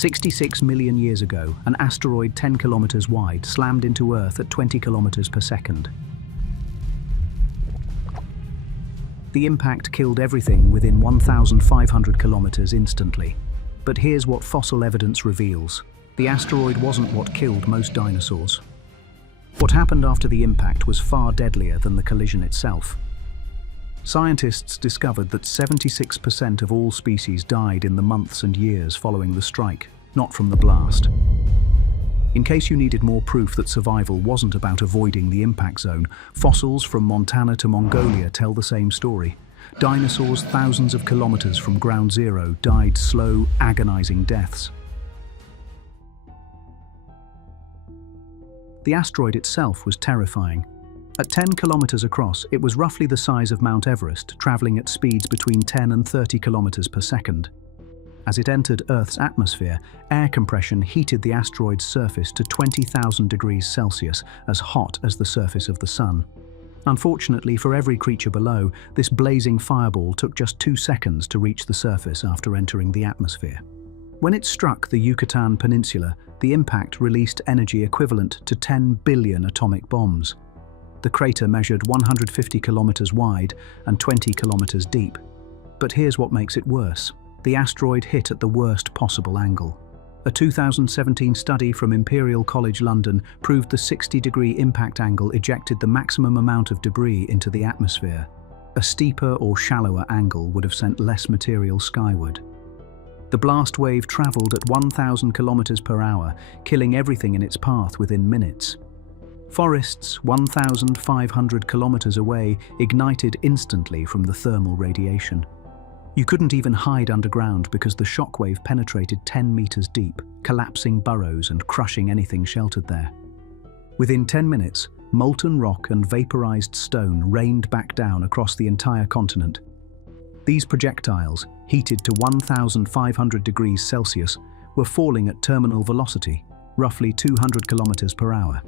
66 million years ago, an asteroid 10 kilometers wide slammed into Earth at 20 kilometers per second. The impact killed everything within 1,500 kilometers instantly. But here's what fossil evidence reveals. The asteroid wasn't what killed most dinosaurs. What happened after the impact was far deadlier than the collision itself. Scientists discovered that 76% of all species died in the months and years following the strike, not from the blast. In case you needed more proof that survival wasn't about avoiding the impact zone, fossils from Montana to Mongolia tell the same story. Dinosaurs thousands of kilometers from ground zero died slow, agonizing deaths. The asteroid itself was terrifying. At 10 kilometers across, it was roughly the size of Mount Everest, traveling at speeds between 10 and 30 kilometers per second. As it entered Earth's atmosphere, air compression heated the asteroid's surface to 20,000 degrees Celsius, as hot as the surface of the Sun. Unfortunately for every creature below, this blazing fireball took just 2 seconds to reach the surface after entering the atmosphere. When it struck the Yucatan Peninsula, the impact released energy equivalent to 10 billion atomic bombs. The crater measured 150 kilometers wide and 20 kilometers deep. But here's what makes it worse. The asteroid hit at the worst possible angle. A 2017 study from Imperial College London proved the 60-degree impact angle ejected the maximum amount of debris into the atmosphere. A steeper or shallower angle would have sent less material skyward. The blast wave traveled at 1,000 kilometers per hour, killing everything in its path within minutes. Forests 1,500 kilometers away ignited instantly from the thermal radiation. You couldn't even hide underground because the shockwave penetrated 10 meters deep, collapsing burrows and crushing anything sheltered there. Within 10 minutes, molten rock and vaporized stone rained back down across the entire continent. These projectiles, heated to 1,500 degrees Celsius, were falling at terminal velocity, roughly 200 kilometers per hour.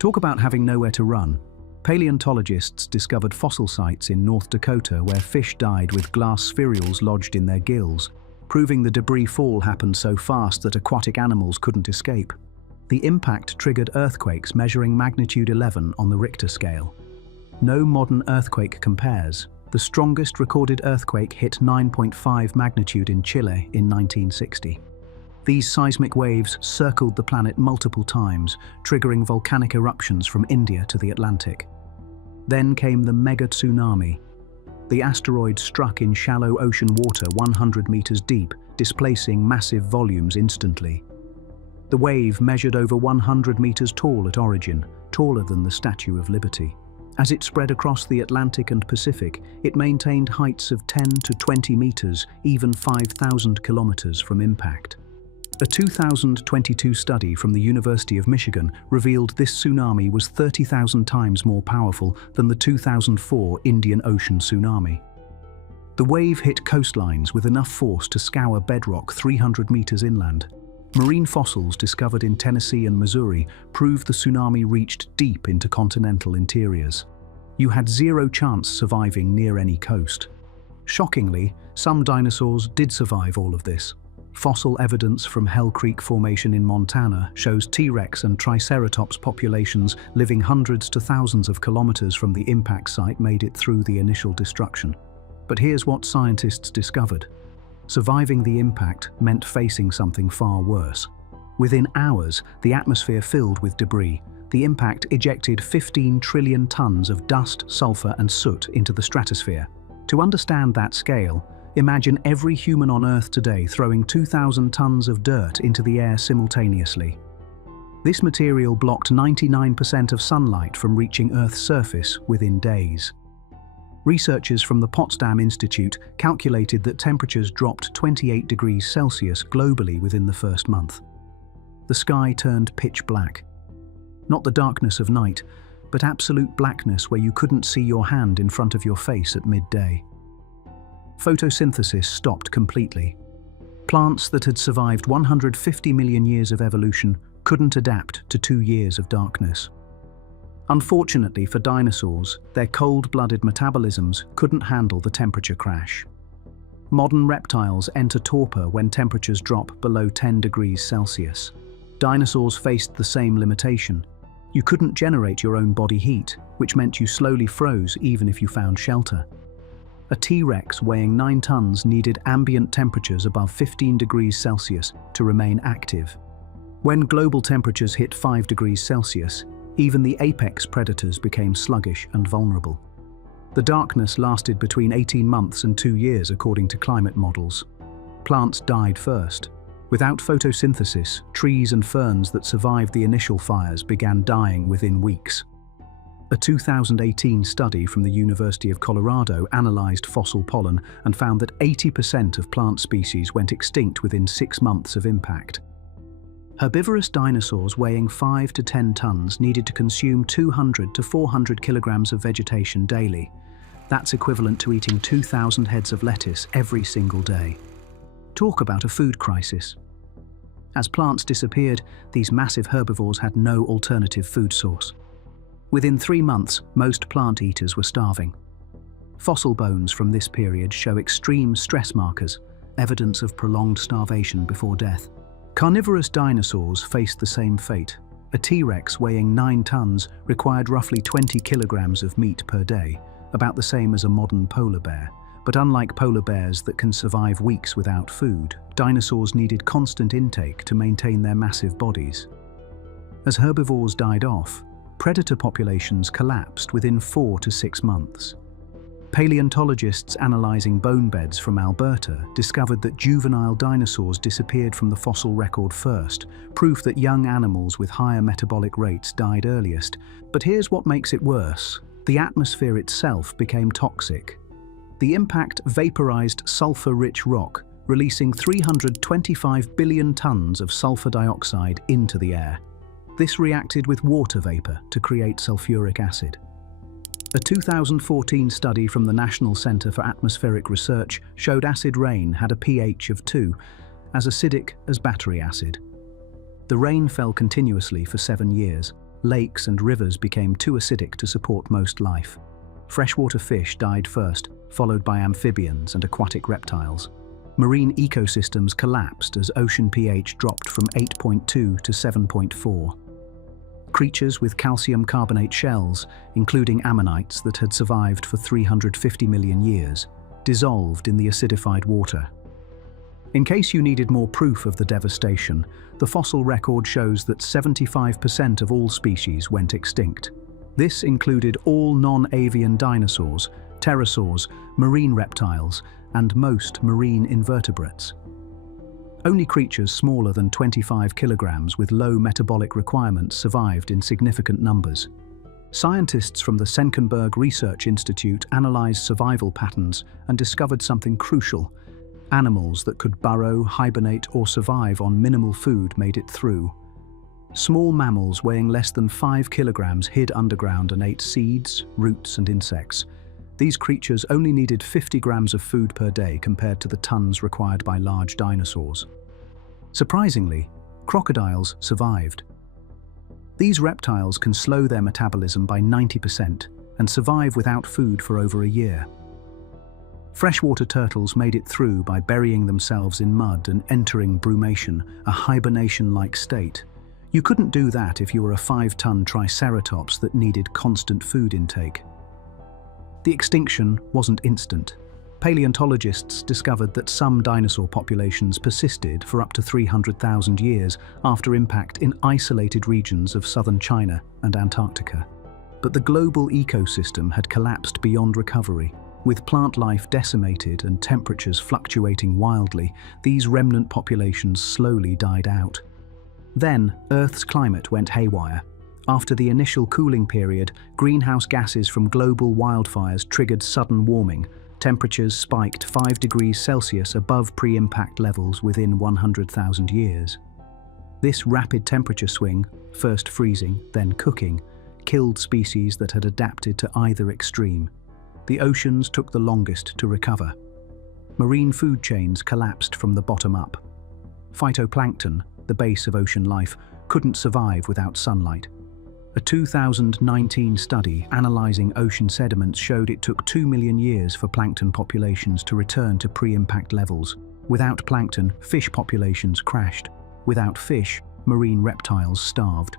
Talk about having nowhere to run. Paleontologists discovered fossil sites in North Dakota where fish died with glass spherules lodged in their gills, proving the debris fall happened so fast that aquatic animals couldn't escape. The impact triggered earthquakes measuring magnitude 11 on the Richter scale. No modern earthquake compares. The strongest recorded earthquake hit 9.5 magnitude in Chile in 1960. These seismic waves circled the planet multiple times, triggering volcanic eruptions from India to the Atlantic. Then came the megatsunami. The asteroid struck in shallow ocean water 100 meters deep, displacing massive volumes instantly. The wave measured over 100 meters tall at origin, taller than the Statue of Liberty. As it spread across the Atlantic and Pacific, it maintained heights of 10 to 20 meters, even 5,000 kilometers from impact. A 2022 study from the University of Michigan revealed this tsunami was 30,000 times more powerful than the 2004 Indian Ocean tsunami. The wave hit coastlines with enough force to scour bedrock 300 meters inland. Marine fossils discovered in Tennessee and Missouri prove the tsunami reached deep into continental interiors. You had zero chance surviving near any coast. Shockingly, some dinosaurs did survive all of this. Fossil evidence from Hell Creek Formation in Montana shows T-Rex and Triceratops populations living hundreds to thousands of kilometers from the impact site made it through the initial destruction. But here's what scientists discovered. Surviving the impact meant facing something far worse. Within hours, the atmosphere filled with debris. The impact ejected 15 trillion tons of dust, sulfur, and soot into the stratosphere. To understand that scale, imagine every human on Earth today throwing 2,000 tons of dirt into the air simultaneously. This material blocked 99% of sunlight from reaching Earth's surface within days. Researchers from the Potsdam Institute calculated that temperatures dropped 28 degrees Celsius globally within the first month. The sky turned pitch black. Not the darkness of night, but absolute blackness where you couldn't see your hand in front of your face at midday. Photosynthesis stopped completely. Plants that had survived 150 million years of evolution couldn't adapt to 2 years of darkness. Unfortunately for dinosaurs, their cold-blooded metabolisms couldn't handle the temperature crash. Modern reptiles enter torpor when temperatures drop below 10 degrees Celsius. Dinosaurs faced the same limitation. You couldn't generate your own body heat, which meant you slowly froze even if you found shelter. A T-Rex weighing 9 tons needed ambient temperatures above 15 degrees Celsius to remain active. When global temperatures hit 5 degrees Celsius, even the apex predators became sluggish and vulnerable. The darkness lasted between 18 months and 2 years according to climate models. Plants died first. Without photosynthesis, trees and ferns that survived the initial fires began dying within weeks. A 2018 study from the University of Colorado analyzed fossil pollen and found that 80% of plant species went extinct within 6 months of impact. Herbivorous dinosaurs weighing 5 to 10 tons needed to consume 200 to 400 kilograms of vegetation daily. That's equivalent to eating 2,000 heads of lettuce every single day. Talk about a food crisis. As plants disappeared, these massive herbivores had no alternative food source. Within 3 months, most plant eaters were starving. Fossil bones from this period show extreme stress markers, evidence of prolonged starvation before death. Carnivorous dinosaurs faced the same fate. A T-Rex weighing 9 tons required roughly 20 kilograms of meat per day, about the same as a modern polar bear. But unlike polar bears that can survive weeks without food, dinosaurs needed constant intake to maintain their massive bodies. As herbivores died off, predator populations collapsed within 4 to 6 months. Paleontologists analyzing bone beds from Alberta discovered that juvenile dinosaurs disappeared from the fossil record first, proof that young animals with higher metabolic rates died earliest. But here's what makes it worse. The atmosphere itself became toxic. The impact vaporized sulfur-rich rock, releasing 325 billion tons of sulfur dioxide into the air. This reacted with water vapor to create sulfuric acid. A 2014 study from the National Center for Atmospheric Research showed acid rain had a pH of 2, as acidic as battery acid. The rain fell continuously for 7 years. Lakes and rivers became too acidic to support most life. Freshwater fish died first, followed by amphibians and aquatic reptiles. Marine ecosystems collapsed as ocean pH dropped from 8.2 to 7.4. Creatures with calcium carbonate shells, including ammonites that had survived for 350 million years, dissolved in the acidified water. In case you needed more proof of the devastation, the fossil record shows that 75% of all species went extinct. This included all non-avian dinosaurs, pterosaurs, marine reptiles, and most marine invertebrates. Only creatures smaller than 25 kilograms with low metabolic requirements survived in significant numbers. Scientists from the Senckenberg Research Institute analyzed survival patterns and discovered something crucial. Animals that could burrow, hibernate, or survive on minimal food made it through. Small mammals weighing less than 5 kilograms hid underground and ate seeds, roots, and insects. These creatures only needed 50 grams of food per day compared to the tons required by large dinosaurs. Surprisingly, crocodiles survived. These reptiles can slow their metabolism by 90% and survive without food for over a year. Freshwater turtles made it through by burying themselves in mud and entering brumation, a hibernation-like state. You couldn't do that if you were a 5-ton triceratops that needed constant food intake. The extinction wasn't instant. Paleontologists discovered that some dinosaur populations persisted for up to 300,000 years after impact in isolated regions of southern China and Antarctica. But the global ecosystem had collapsed beyond recovery. With plant life decimated and temperatures fluctuating wildly, these remnant populations slowly died out. Then, Earth's climate went haywire. After the initial cooling period, greenhouse gases from global wildfires triggered sudden warming. Temperatures spiked 5 degrees Celsius above pre-impact levels within 100,000 years. This rapid temperature swing, first freezing, then cooking, killed species that had adapted to either extreme. The oceans took the longest to recover. Marine food chains collapsed from the bottom up. Phytoplankton, the base of ocean life, couldn't survive without sunlight. A 2019 study analyzing ocean sediments showed it took 2 million years for plankton populations to return to pre-impact levels. Without plankton, fish populations crashed. Without fish, marine reptiles starved.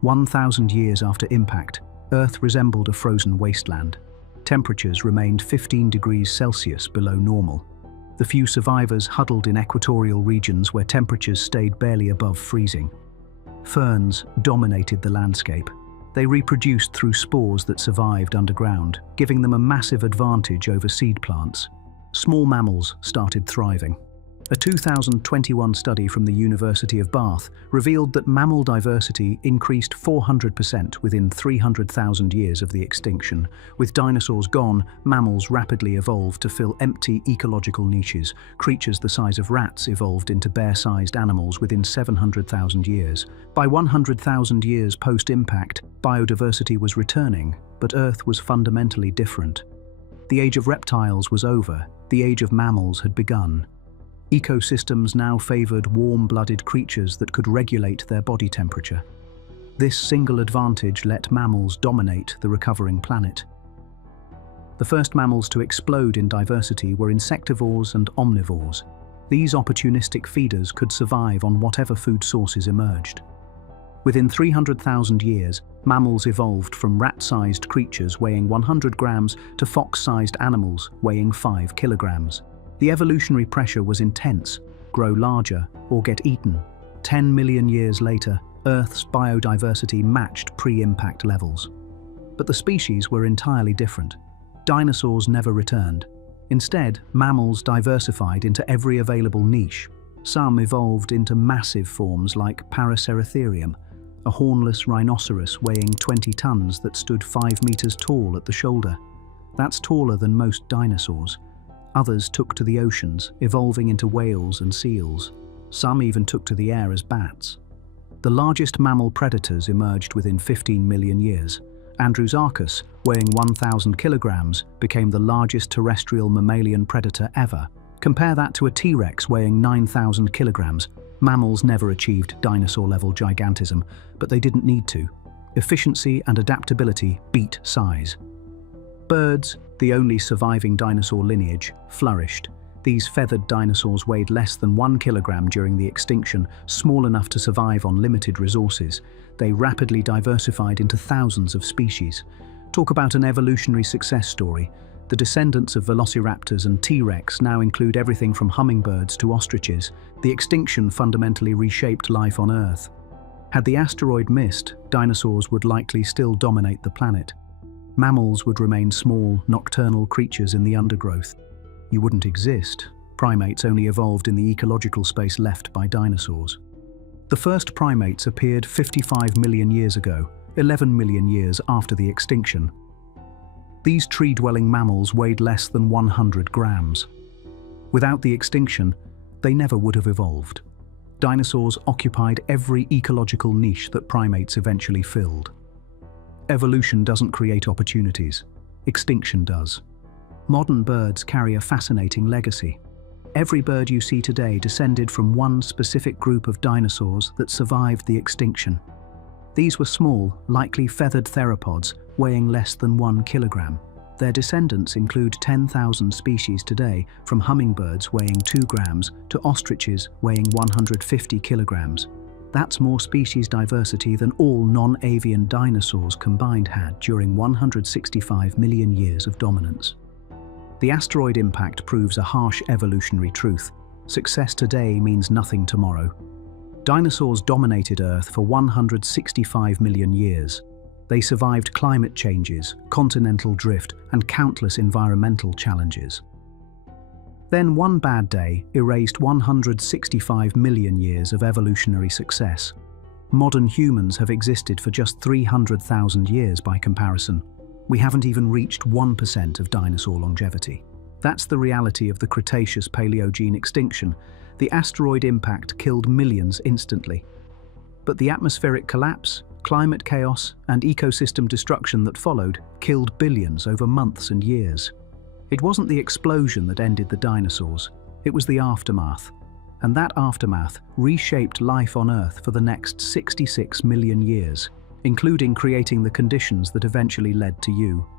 1,000 years after impact, Earth resembled a frozen wasteland. Temperatures remained 15 degrees Celsius below normal. The few survivors huddled in equatorial regions where temperatures stayed barely above freezing. Ferns dominated the landscape. They reproduced through spores that survived underground, giving them a massive advantage over seed plants. Small mammals started thriving. A 2021 study from the University of Bath revealed that mammal diversity increased 400% within 300,000 years of the extinction. With dinosaurs gone, mammals rapidly evolved to fill empty ecological niches. Creatures the size of rats evolved into bear-sized animals within 700,000 years. By 100,000 years post-impact, biodiversity was returning, but Earth was fundamentally different. The age of reptiles was over. The age of mammals had begun. Ecosystems now favored warm-blooded creatures that could regulate their body temperature. This single advantage let mammals dominate the recovering planet. The first mammals to explode in diversity were insectivores and omnivores. These opportunistic feeders could survive on whatever food sources emerged. Within 300,000 years, mammals evolved from rat-sized creatures weighing 100 grams to fox-sized animals weighing 5 kilograms. The evolutionary pressure was intense: grow larger or get eaten. 10 million years later, Earth's biodiversity matched pre-impact levels. But the species were entirely different. Dinosaurs never returned. Instead, mammals diversified into every available niche. Some evolved into massive forms like Paraceratherium, a hornless rhinoceros weighing 20 tons that stood 5 meters tall at the shoulder. That's taller than most dinosaurs. Others took to the oceans, evolving into whales and seals. Some even took to the air as bats. The largest mammal predators emerged within 15 million years. Andrewsarchus, weighing 1,000 kilograms, became the largest terrestrial mammalian predator ever. Compare that to a T-Rex weighing 9,000 kilograms. Mammals never achieved dinosaur-level gigantism, but they didn't need to. Efficiency and adaptability beat size. Birds, the only surviving dinosaur lineage, flourished. These feathered dinosaurs weighed less than 1 kilogram during the extinction, small enough to survive on limited resources. They rapidly diversified into thousands of species. Talk about an evolutionary success story. The descendants of velociraptors and T-Rex now include everything from hummingbirds to ostriches. The extinction fundamentally reshaped life on Earth. Had the asteroid missed, dinosaurs would likely still dominate the planet. Mammals would remain small, nocturnal creatures in the undergrowth. You wouldn't exist. Primates only evolved in the ecological space left by dinosaurs. The first primates appeared 55 million years ago, 11 million years after the extinction. These tree-dwelling mammals weighed less than 100 grams. Without the extinction, they never would have evolved. Dinosaurs occupied every ecological niche that primates eventually filled. Evolution doesn't create opportunities. Extinction does. Modern birds carry a fascinating legacy. Every bird you see today descended from one specific group of dinosaurs that survived the extinction. These were small, likely feathered theropods weighing less than 1 kilogram. Their descendants include 10,000 species today, from hummingbirds weighing 2 grams to ostriches weighing 150 kilograms. That's more species diversity than all non-avian dinosaurs combined had during 165 million years of dominance. The asteroid impact proves a harsh evolutionary truth. Success today means nothing tomorrow. Dinosaurs dominated Earth for 165 million years. They survived climate changes, continental drift, and countless environmental challenges. Then one bad day erased 165 million years of evolutionary success. Modern humans have existed for just 300,000 years by comparison. We haven't even reached 1% of dinosaur longevity. That's the reality of the Cretaceous Paleogene extinction. The asteroid impact killed millions instantly. But the atmospheric collapse, climate chaos, and ecosystem destruction that followed killed billions over months and years. It wasn't the explosion that ended the dinosaurs, it was the aftermath. And that aftermath reshaped life on Earth for the next 66 million years. including creating the conditions that eventually led to you.